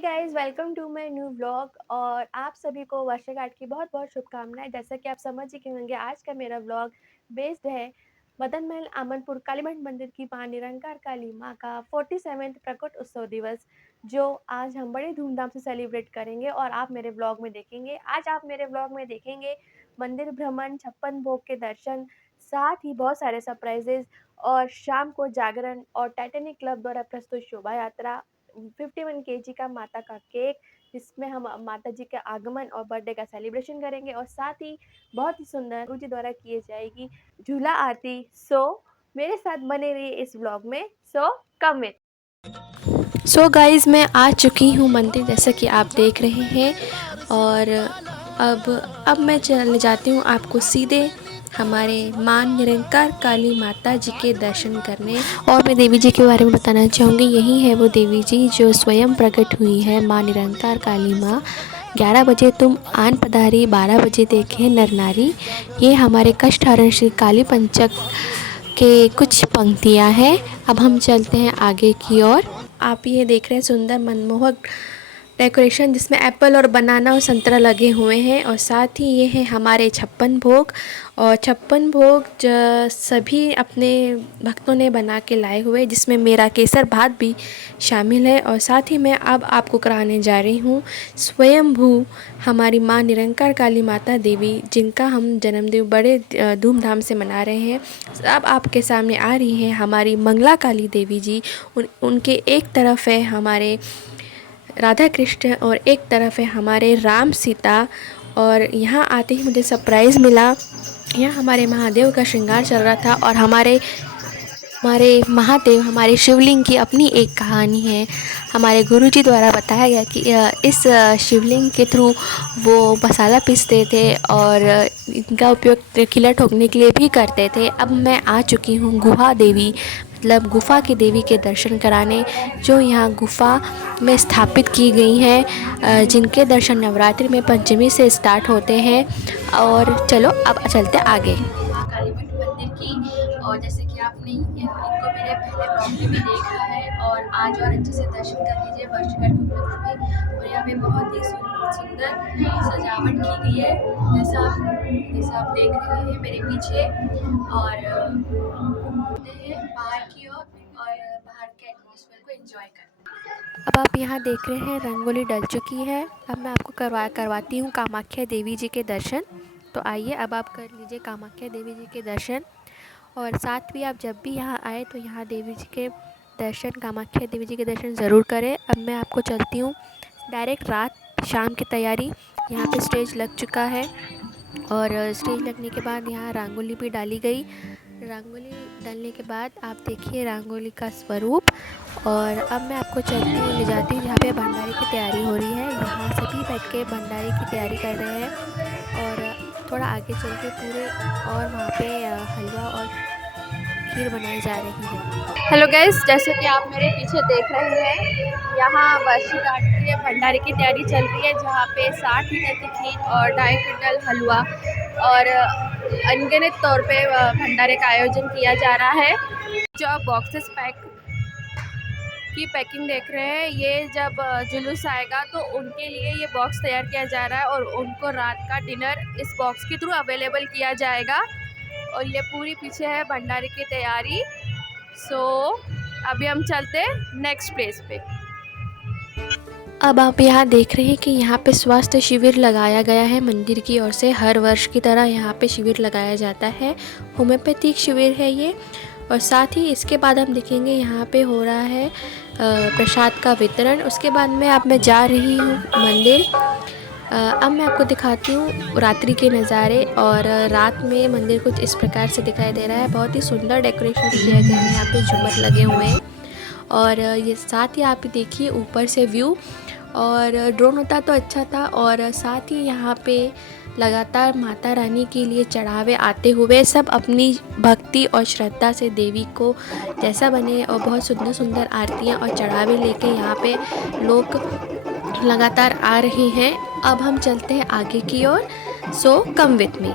Guys, welcome to my new vlog. और आप सभी को वर्षगांठ की बहुत-बहुत शुभकामनाएं। जैसा कि आप समझ ही गए होंगे, आज का मेरा व्लॉग बेस्ड है मदन महल आमनपुर कालीमठ मंदिर की मां निरंकार काली मां का 47वें प्रकट उत्सव दिवस, जो आज हम बड़े धूमधाम से सेलिब्रेट करेंगे और आप मेरे व्लॉग में देखेंगे। आज आप मेरे व्लॉग में देखेंगे मंदिर भ्रमण, 56 भोग के दर्शन, साथ ही बहुत सारे सरप्राइजेज और शाम को जागरण और टाइटैनिक क्लब द्वारा प्रस्तुत शोभा यात्रा, 51 केजी का माता का केक, जिसमें हम माता जी के आगमन और बर्थडे का सेलिब्रेशन करेंगे, और साथ ही बहुत ही सुंदर गुरु जी द्वारा किए जाएगी झूला आरती। सो मेरे साथ बने रहिए इस व्लॉग में। सो कम विथ। सो गाइज़, मैं आ चुकी हूँ मंदिर, जैसा कि आप देख रहे हैं। और अब मैं चले जाती हूँ आपको सीधे हमारे मां निरंकार काली माता जी के दर्शन करने। और मैं देवी जी के बारे में बताना चाहूँगी, यही है वो देवी जी जो स्वयं प्रकट हुई है, मां निरंकार काली माँ। 11 बजे तुम आन पधारी, 12 बजे देखे नर नारी। ये हमारे कष्टहरण श्री काली पंचक के कुछ पंक्तियाँ हैं। अब हम चलते हैं आगे की ओर। आप ये देख रहे हैं सुंदर मनमोहक डेकोरेशन, जिसमें एप्पल और बनाना और संतरा लगे हुए हैं। और साथ ही ये है हमारे 56 भोग। और 56 भोग सभी अपने भक्तों ने बना के लाए हुए, जिसमें मेरा केसर भात भी शामिल है। और साथ ही मैं अब आपको कराने जा रही हूँ स्वयंभू हमारी माँ निरंकार काली माता देवी, जिनका हम जन्मदिन बड़े धूमधाम से मना रहे हैं। अब आपके सामने आ रही हैं हमारी मंगला काली देवी जी। उनके एक तरफ है हमारे राधा कृष्ण और एक तरफ है हमारे राम सीता। और यहाँ आते ही मुझे सरप्राइज़ मिला, यहाँ हमारे महादेव का श्रृंगार चल रहा था। और हमारे हमारे महादेव, हमारे शिवलिंग की अपनी एक कहानी है। हमारे गुरुजी द्वारा बताया गया कि इस शिवलिंग के थ्रू वो मसाला पीसते थे और इनका उपयोग किला ठोकने के लिए भी करते थे। अब मैं आ चुकी हूँ गुहा देवी, मतलब गुफा की देवी के दर्शन कराने, जो यहाँ गुफा में स्थापित की गई हैं, जिनके दर्शन नवरात्रि में पंचमी से स्टार्ट होते हैं। और चलो अब चलते आगे कालीमठ मंदिर की। और जैसे कि आपने इनको मेरे पहले ब्लॉग में भी देखा है, और आज और अच्छे से दर्शन कर लीजिए वर्षगांठ के उपलक्ष्य में। और यहाँ पे बहुत ही सुंदर सजावट की गई है, जैसा आप देख रहे हैं मेरे पीछे। और हैं बाहर की ओर और बाहर के एटमॉस्फेयर को एंजॉय करते हैं। अब आप यहाँ देख रहे हैं रंगोली डल चुकी है। अब मैं आपको करवाती हूँ कामाख्या देवी जी के दर्शन। तो आइए अब आप कर लीजिए कामाख्या देवी जी के दर्शन। और साथ भी आप जब भी यहाँ आए तो यहाँ देवी जी के दर्शन, कामाख्या देवी जी के दर्शन ज़रूर करें। अब मैं आपको चलती हूँ डायरेक्ट रात शाम की तैयारी। यहाँ पे स्टेज लग चुका है, और स्टेज लगने के बाद यहाँ रंगोली भी डाली गई। रंगोली डालने के बाद आप देखिए रंगोली का स्वरूप। और अब मैं आपको चलती हुई ले जाती हूँ जहाँ पे भंडारे की तैयारी हो रही है। यहाँ सभी बैठ के भंडारे की तैयारी कर रहे हैं। और थोड़ा आगे चल के पूरे और वहाँ पे हलवा और खीर बनाई जा रही है। हेलो गाइस, जैसे कि आप मेरे पीछे देख रहे हैं, यहाँ वर्षगांठ के भंडारे की तैयारी चल रही है, जहाँ पे 60 लीटर की खीर और 2.5 क्विंटल हलवा और अनगिनत तौर पे भंडारे का आयोजन किया जा रहा है। जो आप बॉक्सेस की पैकिंग देख रहे हैं, ये जब जुलूस आएगा तो उनके लिए ये बॉक्स तैयार किया जा रहा है, और उनको रात का डिनर इस बॉक्स के थ्रू अवेलेबल किया जाएगा। और ये पूरी पीछे है भंडारे की तैयारी। सो अभी हम चलते हैं नेक्स्ट प्लेस पे। अब आप यहाँ देख रहे हैं कि यहाँ पे स्वास्थ्य शिविर लगाया गया है मंदिर की ओर से। हर वर्ष की तरह यहाँ पे शिविर लगाया जाता है, होम्योपैथिक शिविर है ये। और साथ ही इसके बाद हम देखेंगे यहाँ पे हो रहा है प्रसाद का वितरण। उसके बाद में अब मैं जा रही हूँ मंदिर। अब मैं आपको दिखाती हूँ रात्रि के नज़ारे। और रात में मंदिर कुछ इस प्रकार से दिखाई दे रहा है। बहुत ही सुंदर डेकोरेशन किया गया है, यहाँ पे झूमर लगे हुए हैं। और ये साथ ही आप देखिए ऊपर से व्यू, और ड्रोन होता तो अच्छा था। और साथ ही यहाँ पे लगातार माता रानी के लिए चढ़ावे आते हुए सब अपनी भक्ति और श्रद्धा से देवी को जैसा बने, और बहुत सुंदर सुंदर आरतियाँ और चढ़ावे लेके यहाँ पे लोग लगातार आ रहे हैं। अब हम चलते हैं आगे की ओर। सो कम विथ मी।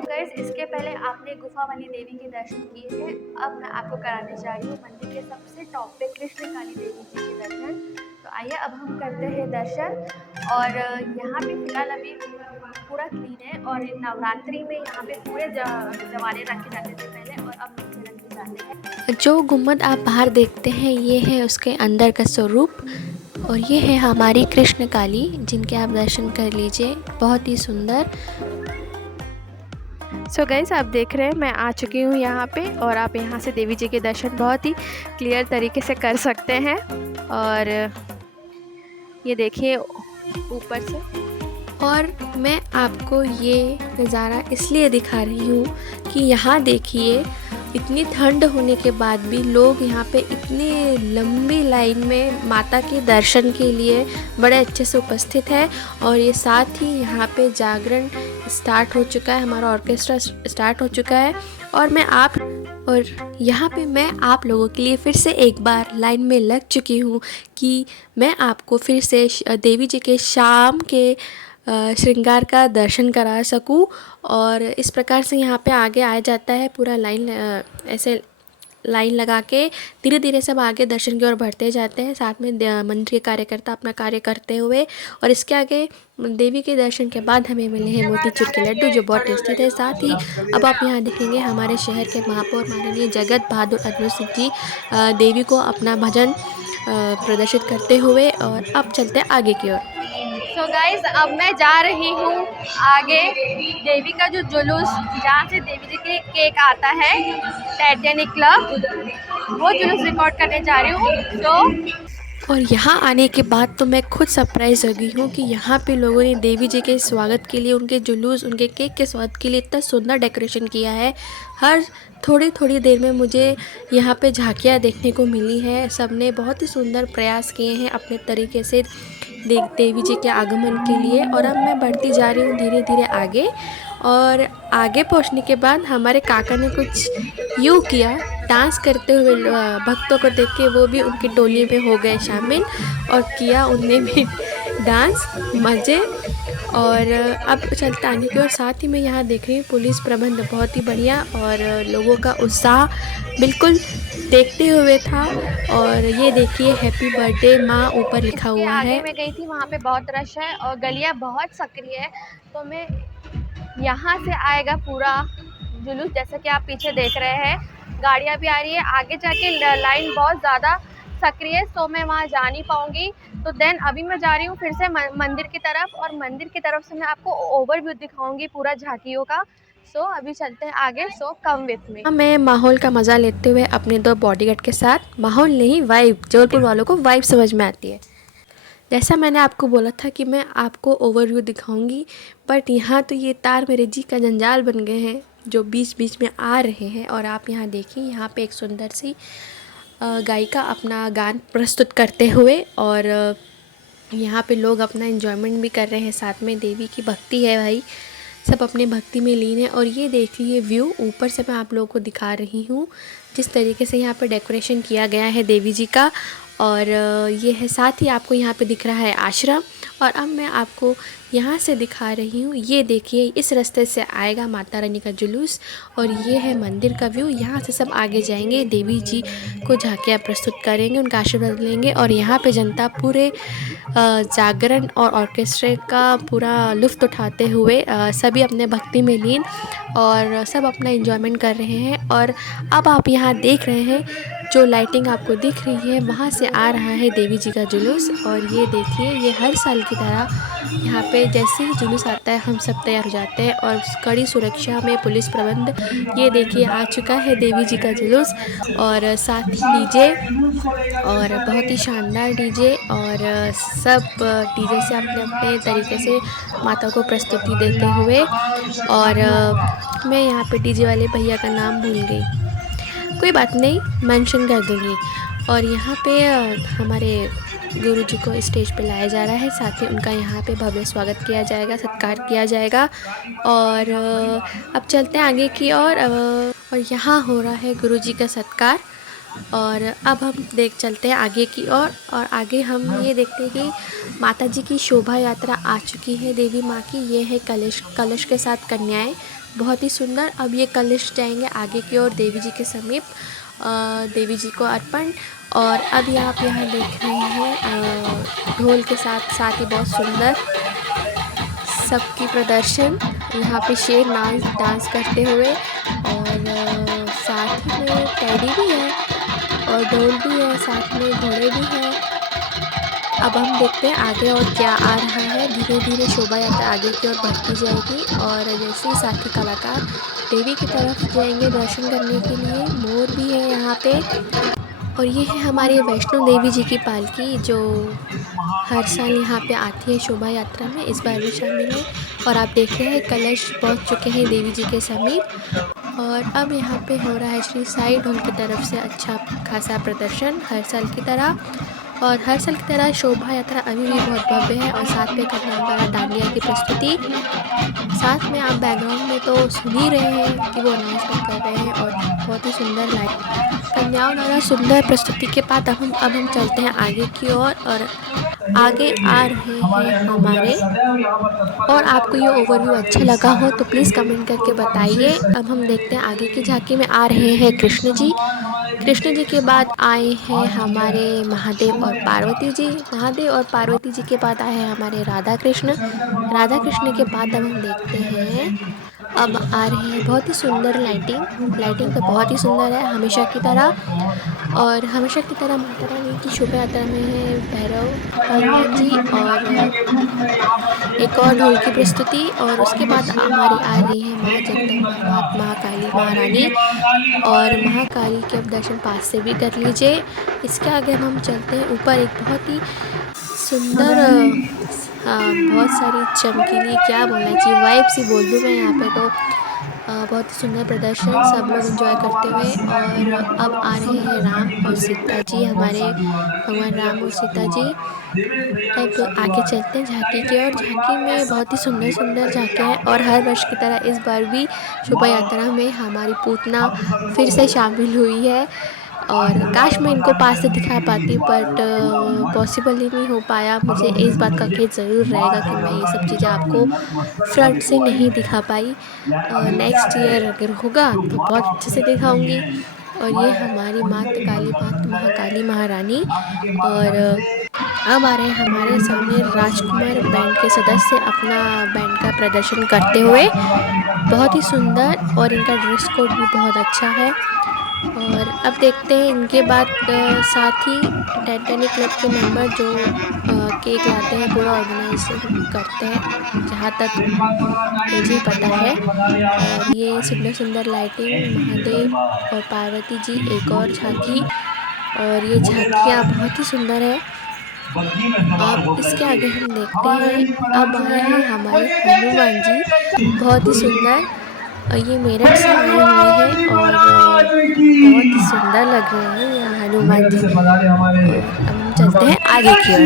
गाइस, इसके पहले आपने गुफा वाली देवी के दर्शन किए थे। अब मैं आपको कराने जा रही हूँ मंदिर के सबसे टॉप पे कृष्ण काली देवी जी के आइए अब हम करते हैं दर्शन। और यहाँ पे फिलहाल अभी पूरा क्लीन है, और नवरात्रि में यहाँ पे पूरे जवारे रखे जाते थे पहले, और अब नीचे रखे जाते हैं। जो गुम्बद आप बाहर देखते हैं ये है उसके अंदर का स्वरूप, और ये है हमारी कृष्ण काली जिनके आप दर्शन कर लीजिए, बहुत ही सुंदर। सो गाइस आप देख रहे हैं मैं आ चुकी हूँ यहाँ पे, और आप यहाँ से देवी जी के दर्शन बहुत ही क्लियर तरीके से कर सकते हैं। और ये देखिए ऊपर से, और मैं आपको ये नज़ारा इसलिए दिखा रही हूँ कि यहाँ देखिए इतनी ठंड होने के बाद भी लोग यहाँ पे इतनी लंबी लाइन में माता के दर्शन के लिए बड़े अच्छे से उपस्थित है। और ये साथ ही यहाँ पे जागरण स्टार्ट हो चुका है, हमारा ऑर्केस्ट्रा स्टार्ट हो चुका है। और यहाँ पे मैं आप लोगों के लिए फिर से एक बार लाइन में लग चुकी हूँ कि मैं आपको फिर से देवी जी के शाम के श्रृंगार का दर्शन करा सकूं। और इस प्रकार से यहाँ पे आगे आया जाता है, पूरा लाइन ऐसे लाइन लगा के धीरे धीरे सब आगे दर्शन की ओर बढ़ते जाते हैं, साथ में मंदिर के कार्यकर्ता अपना कार्य करते हुए। और इसके आगे देवी के दर्शन के बाद हमें मिले हैं मोतीचूर के लड्डू जो बहुत टेस्टी थे। साथ ही अब आप यहाँ देखेंगे हमारे शहर के महापौर माननीय जगत बहादुर अग्रवाल सिंह जी देवी को अपना भजन प्रदर्शित करते हुए। और अब चलते हैं आगे की ओर। सो गाइस अब मैं जा रही हूँ आगे, देवी का जो जुलूस जहाँ से देवी जी के केक आता है टाइटैनिक क्लब, वो जुलूस रिकॉर्ड करने जा रही हूँ। और यहाँ आने के बाद तो मैं खुद सरप्राइज़ हो गई हूँ कि यहाँ पे लोगों ने देवी जी के स्वागत के लिए, उनके जुलूस, उनके केक के स्वागत के लिए इतना सुंदर डेकोरेशन किया है। हर थोड़ी थोड़ी देर में मुझे यहाँ पे झांकियाँ देखने को मिली है। सब ने बहुत ही सुंदर प्रयास किए हैं अपने तरीके से देवी जी के आगमन के लिए। और अब मैं बढ़ती जा रही हूँ धीरे धीरे आगे, और आगे पहुँचने के बाद हमारे काका ने कुछ यूँ किया, डांस करते हुए भक्तों को देख के वो भी उनकी टोली में हो गए शामिल, और किया उनने भी डांस मज़े। और अब चलते आगे की ओर। साथ ही मैं यहाँ देख रही हूँ पुलिस प्रबंध बहुत ही बढ़िया, और लोगों का उत्साह बिल्कुल देखते हुए था। और ये देखिए हैप्पी बर्थडे माँ ऊपर लिखा हुआ है। आगे मैं गई थी, वहाँ पे बहुत रश है और गलियाँ बहुत सक्रिय है, तो मैं यहाँ से आएगा पूरा जुलूस, जैसा कि आप पीछे देख रहे हैं गाड़ियाँ भी आ रही है। आगे जाके लाइन बहुत ज़्यादा सक्रिय है, तो मैं वहाँ जा नहीं पाऊँगी। तो देन अभी मैं जा रही हूँ फिर से मंदिर की तरफ, और मंदिर की तरफ से मैं आपको ओवरव्यू दिखाऊंगी पूरा झांकियों का। सो अभी चलते हैं आगे, सो कम विथ मी। मैं माहौल का मज़ा लेते हुए अपने 2 बॉडीगार्ड के साथ, माहौल नहीं वाइब, जबलपुर वालों को वाइब समझ में आती है। जैसा मैंने आपको बोला था कि मैं आपको ओवरव्यू दिखाऊंगी, बट यहाँ तो ये तार मेरे जी का जंजाल बन गए हैं जो बीच बीच में आ रहे हैं। और आप यहाँ देखिए, यहाँ पे एक सुंदर सी गायिका अपना गान प्रस्तुत करते हुए, और यहाँ पे लोग अपना एंजॉयमेंट भी कर रहे हैं। साथ में देवी की भक्ति है भाई, सब अपने भक्ति में लीन है। और ये देखिए व्यू ऊपर से मैं आप लोगों को दिखा रही हूँ, जिस तरीके से यहाँ पे डेकोरेशन किया गया है देवी जी का। और ये है, साथ ही आपको यहाँ पे दिख रहा है आश्रम। और अब मैं आपको यहाँ से दिखा रही हूँ, ये देखिए इस रास्ते से आएगा माता रानी का जुलूस, और ये है मंदिर का व्यू। यहाँ से सब आगे जाएंगे, देवी जी को झांकियाँ प्रस्तुत करेंगे, उनका आशीर्वाद लेंगे। और यहाँ पे जनता पूरे जागरण और ऑर्केस्ट्रे का पूरा लुत्फ़ उठाते हुए सभी अपने भक्ति में लीन, और सब अपना एंजॉयमेंट कर रहे हैं। और अब आप यहाँ देख रहे हैं जो लाइटिंग आपको दिख रही है, वहाँ से आ रहा है देवी जी का जुलूस। और ये देखिए, ये हर साल की तरह यहाँ पे जैसे ही जुलूस आता है हम सब तैयार हो जाते हैं, और कड़ी सुरक्षा में पुलिस प्रबंध। ये देखिए आ चुका है देवी जी का जुलूस, और साथ ही डीजे, और बहुत ही शानदार डीजे, और सब डीजे से अपने अपने तरीके से माता को प्रस्तुति देते हुए। और मैं यहाँ पे डीजे वाले भैया का नाम भूल गई, कोई बात नहीं, मेंशन कर दूँगी। और यहाँ पे हमारे गुरु जी को स्टेज पे लाया जा रहा है, साथ ही उनका यहाँ पे भव्य स्वागत किया जाएगा, सत्कार किया जाएगा। और अब चलते हैं आगे की ओर, और यहाँ हो रहा है गुरु जी का सत्कार। और अब हम चलते हैं आगे की ओर, और आगे हम ये देखते हैं कि माता जी की शोभा यात्रा आ चुकी है देवी माँ की। ये है कलश के साथ कन्याएं, बहुत ही सुंदर। अब ये कलश जाएंगे आगे की ओर देवी जी के समीप, देवी जी को अर्पण। और अभी आप यहाँ देख रहे हैं ढोल के साथ साथ ही बहुत सुंदर सबकी प्रदर्शन, यहाँ पे शेर नाच डांस करते हुए, और साथ ही में टेडी भी है और ढोल भी है, साथ में घोड़े भी हैं। अब हम देखते हैं आगे और क्या आ रहा है। धीरे धीरे शोभा यात्रा आगे की ओर बढ़ती जाएगी, और जैसे ही साथी कलाकार देवी की तरफ जाएंगे दर्शन करने के लिए। मोर भी है यहाँ पे। और ये है हमारी वैष्णो देवी जी की पालकी, जो हर साल यहाँ पे आती है शोभा यात्रा में, इस बार भी शामिल है। और आप देख रहे हैं कलश पहुँच चुके हैं देवी जी के समीप। और अब यहाँ पे हो रहा है श्री साई ढोल की तरफ से अच्छा खासा प्रदर्शन हर साल की तरह। और हर साल की तरह शोभा यात्रा अभी भी बहुत भव्य है, और साथ में कन्याओं द्वारा डांडिया की प्रस्तुति। साथ में आप बैकग्राउंड में तो सुन ही रहे हैं कि वो अनाउंसमेंट कर रहे हैं, और बहुत ही सुंदर लाइट कन्याओं द्वारा सुंदर प्रस्तुति के बाद अब हम चलते हैं आगे की ओर। और आगे आ रहे हैं हमारे। और आपको ये ओवरव्यू अच्छा लगा हो तो प्लीज़ कमेंट करके बताइए। अब हम देखते हैं आगे की झांकी में आ रहे हैं कृष्ण जी। कृष्ण जी के बाद आए हैं हमारे महादेव और पार्वती जी। महादेव और पार्वती जी के बाद आए हैं हमारे राधा कृष्ण। राधा कृष्ण के बाद अब हम देखते हैं अब आ रहे हैं बहुत ही सुंदर लाइटिंग तो बहुत ही सुंदर है हमेशा की तरह। और हमेशा की तरह माता रानी की शोभा यात्रा में है भैरव हनुमान जी, और एक और ढोल की प्रस्तुति। और उसके बाद हमारी आ रही है माँ जगदम्बा, माँ महाकाली महारानी। और महाकाली के अब दर्शन पास से भी कर लीजिए। इसके आगे हम चलते हैं ऊपर, एक बहुत ही सुंदर बहुत सारी चमकीली, क्या बोलना चाहिए, वाइब सी बोल दूँ मैं यहाँ पे तो। बहुत ही सुंदर प्रदर्शन सब लोग एंजॉय करते हुए। और अब आ रहे हैं राम और सीता जी, हमारे भगवान राम और सीता जी। अब आगे चलते हैं झांकी की ओर। झांकी में बहुत ही सुंदर सुंदर झांकियाँ हैं, और हर वर्ष की तरह इस बार भी शोभा यात्रा में हमारी पूतना फिर से शामिल हुई है। और काश मैं इनको पास से दिखा पाती, बट पॉसिबल ही नहीं हो पाया। मुझे इस बात का खेद ज़रूर रहेगा कि मैं ये सब चीज़ें आपको फ्रंट से नहीं दिखा पाई। नेक्स्ट ईयर अगर होगा तो बहुत अच्छे से दिखाऊंगी। और ये हमारी माता काली, माता महाकाली महारानी। और अब आ रहे हैं हमारे सामने राजकुमार बैंड के सदस्य अपना बैंड का प्रदर्शन करते हुए, बहुत ही सुंदर, और इनका ड्रेस कोड भी बहुत अच्छा है। और अब देखते हैं इनके बाद साथ ही टाइटैनिक क्लब के मेंबर जो केक लाते हैं, पूरा ऑर्गेनाइज करते हैं जहाँ तक मुझे पता है। और ये सुंदर सुंदर लाइटिंग, महादेव और पार्वती जी, एक और झांकी। और ये झांकियाँ बहुत ही सुंदर है। अब इसके आगे हम देखते हैं अब आए हैं हमारे हनुमान जी, बहुत ही सुंदर। और ये मेरठ से आए हुए हैं, और बहुत ही सुंदर लग रहे हैं यहाँ हनुमान जी। और अब हम चलते हैं आगे की ओर।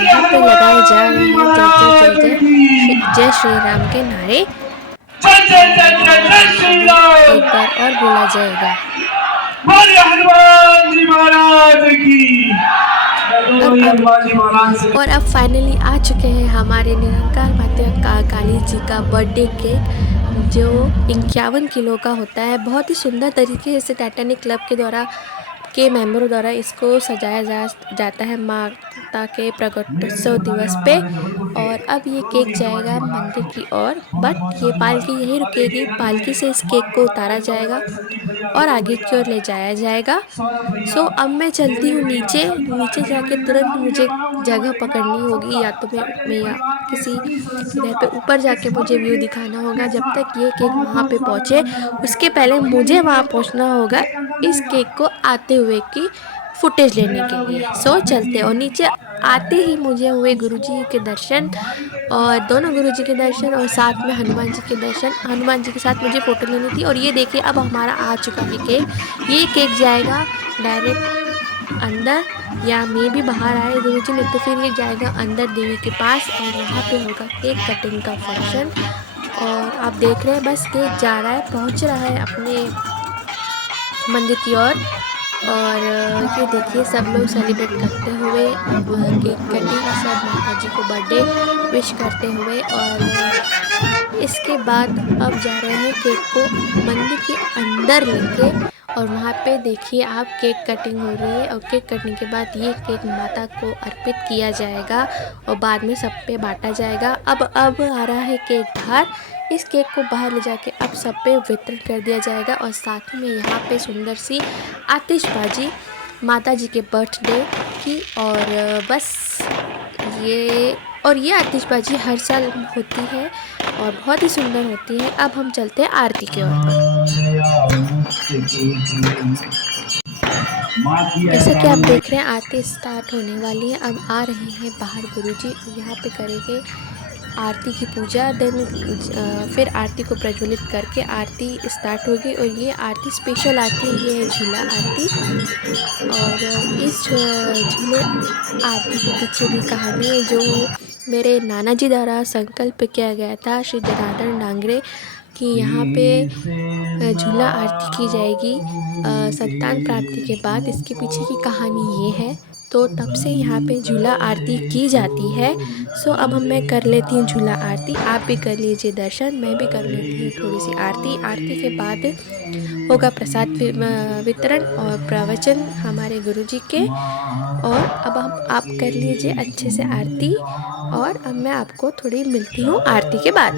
यहाँ पे लगाए जा रहे हैं जय जय जय जय जय श्री राम के नारे। एक बार और बोला जाएगा। और अब फाइनली आ चुके हैं हमारे निरंकार माता काली जी का बर्थडे केक, जो 51 किलो का होता है। बहुत ही सुंदर तरीके से टाइटैनिक क्लब के द्वारा के मेंबरों द्वारा इसको सजाया जाता है माता के प्रकटोत्सव दिवस पे। और अब ये केक जाएगा मंदिर की ओर, बट ये पालकी यहीं रुकेगी। पालकी से इस केक को उतारा जाएगा और आगे की ओर ले जाया जाएगा। सो अब मैं चलती हूँ नीचे। नीचे जाके तुरंत मुझे जगह पकड़नी होगी, या तो मैं या किसी इधर पे ऊपर जाके मुझे व्यू दिखाना होगा। जब तक ये केक वहाँ पे पहुँचे, उसके पहले मुझे वहाँ पहुँचना होगा इस केक को आते हुए की फुटेज लेने के लिए। सो चलते, और नीचे आते ही मुझे हुए गुरुजी के दर्शन, और दोनों गुरुजी के दर्शन, और साथ में हनुमान जी के दर्शन। हनुमान जी के साथ मुझे फ़ोटो लेनी थी। और ये देखिए अब हमारा आ चुका है केक। ये केक जाएगा डायरेक्ट अंदर, या मे भी बाहर आए गुरुजी ने तो फिर ये जाएगा अंदर देवी के पास, और वहाँ पे होगा केक कटिंग का फंक्शन। और आप देख रहे हैं बस केक जा रहा है, पहुँच रहा है अपने मंदिर की ओर। और ये देखिए सब लोग सेलिब्रेट करते हुए केक कटिंग, सब माता जी को बर्थडे विश करते हुए। और इसके बाद अब जा रहे हैं केक को मंदिर के अंदर लेके, और वहाँ पे देखिए आप केक कटिंग हो रही है, और केक कटने के बाद ये केक माता को अर्पित किया जाएगा और बाद में सब पे बांटा जाएगा। अब आ रहा है केक बाहर। इस केक को बाहर ले जाके अब सब पे वितरण कर दिया जाएगा, और साथ में यहाँ पे सुंदर सी आतिशबाजी माता जी के बर्थडे की। और बस ये आतिशबाजी हर साल होती है और बहुत ही सुंदर होती है। अब हम चलते हैं आरती की ओर पर। जैसे कि आप देख रहे हैं आरती स्टार्ट होने वाली है। अब आ रहे हैं बाहर गुरुजी, यहाँ पे करेंगे आरती की पूजा। देन फिर आरती को प्रज्वलित करके आरती स्टार्ट होगी। और ये आरती स्पेशल आरती है, ये है झूला आरती। और इस झूले आरती के पीछे भी कहानी है, जो मेरे नाना जी द्वारा संकल्प किया गया था, श्री जनार्दन डांगरे, कि यहाँ पे झूला आरती की जाएगी संतान प्राप्ति के बाद। इसके पीछे की कहानी ये है, तो तब से यहाँ पे झूला आरती की जाती है। सो अब मैं कर लेती हूँ झूला आरती, आप भी कर लीजिए दर्शन, मैं भी कर लेती हूँ थोड़ी सी आरती। आरती के बाद होगा प्रसाद वितरण और प्रवचन हमारे गुरुजी के। और अब आप कर लीजिए अच्छे से आरती, और अब मैं आपको थोड़ी मिलती हूँ आरती के बाद।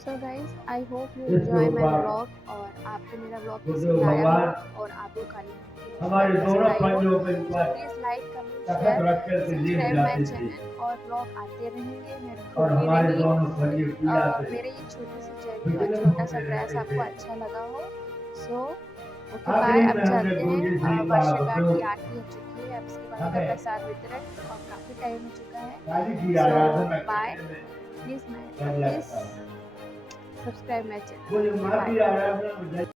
So guys, I hope you enjoy my vlog, और आपको मेरा व्लॉग पसंद आया हो और आपको काली हमारे दोनों पंजों पे please like comment share subscribe my channel, और व्लॉग आते रहेंगे। और हमारे दोनों पंजे पूजा से मेरे ये छोटी सी जर्नी और छोटा सा प्रयास आपको अच्छा लगा हो। So okay bye. अब चलते हैं, वर्षगांठ की आरती हो चुकी है, अब इसके बाद होगा प्रसाद वितरण, और काफ़ी टाइम हो चुका है। So bye, please subscribe my channel.